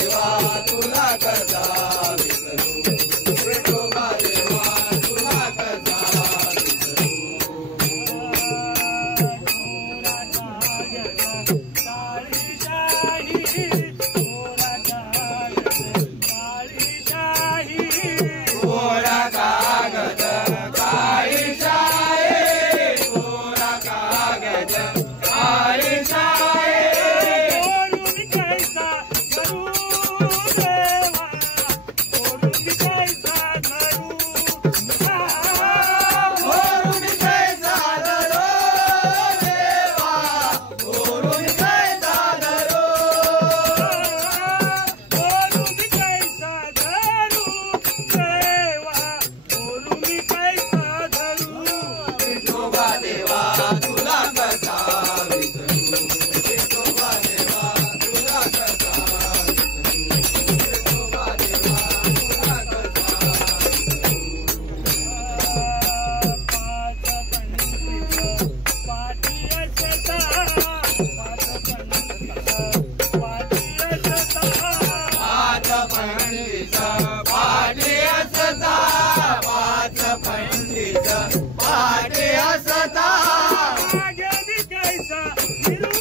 देवा तुला कसा विसरू, विठोबा देवा तुला कसा कोरा कागद काळी शाई, कोरा कागद काळी शाई, कोरून कैसा धरू देवा, कोरून कैसा धरू, कोरून कैसा धरो देवा, कोरून कैसा धरो, कोरून कैसा धरू देवा, कोरून कैसा धरू, विठोबा देवा तुला कसा विसरू, विठोबा देवा तुला कसा विसरू, विठोबा देवा तुला कसा पाच पंडित पाठी असता, पाच पंडित पाठी असता, मागे मी कैसा फिरू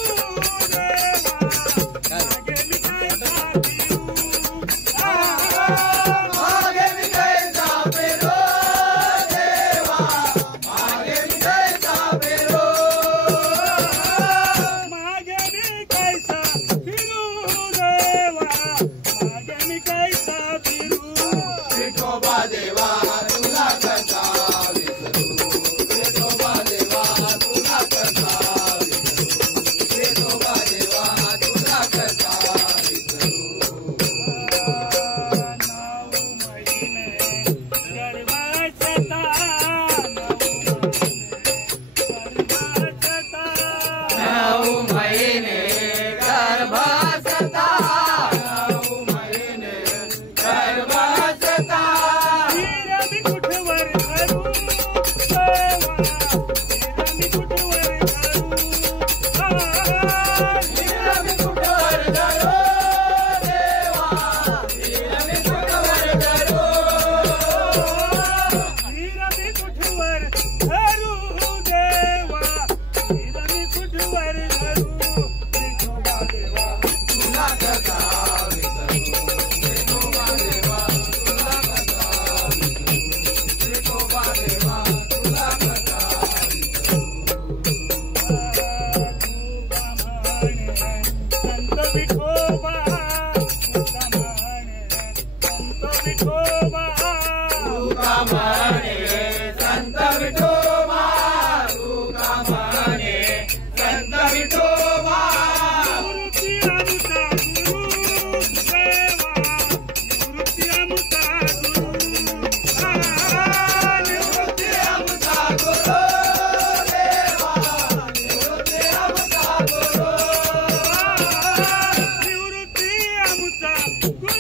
देवा, मागे मी कैसा फिरू, मागे मी कैसा फिरो देवा, मागे मी कैसा फिरो, मागे मी कैसा फिरू देवा, मागे मी कैसा फिरू, विठोबा देवा तुला कसा विसरू, विठोबा देवा तुला कसा विसरू, विठोबा देवा तुला कसा विसरू, नऊ महिने गर्भासता, 9 महिने गर्भासता, हिरमी कुठवर धरू देवा, हिरमी कुठवर धरू, हिरमी कुठवर धरो देवा, हिरमी कुठवर धरो, हिरमी कुठवर धरू देवा, हिरमी कुठवर धरू, विठोबा देवा तुला कसा विसरू, विठोबा देवा तुला कसा विसरू, विठोबा देवा तुला कसा विसरू, संत विठोबा, संत विठोबा, तुका म्हणे संत विठोबा, तुका म्हणे संत विठोबा, निवृत्ती आमचा गुरु देवा, निवृत्ती आमचा गुरु, निवृत्ती आमचा गुरु देवा, निवृत्ती आमचा गुरु, निवृत्ती आमचा गुरु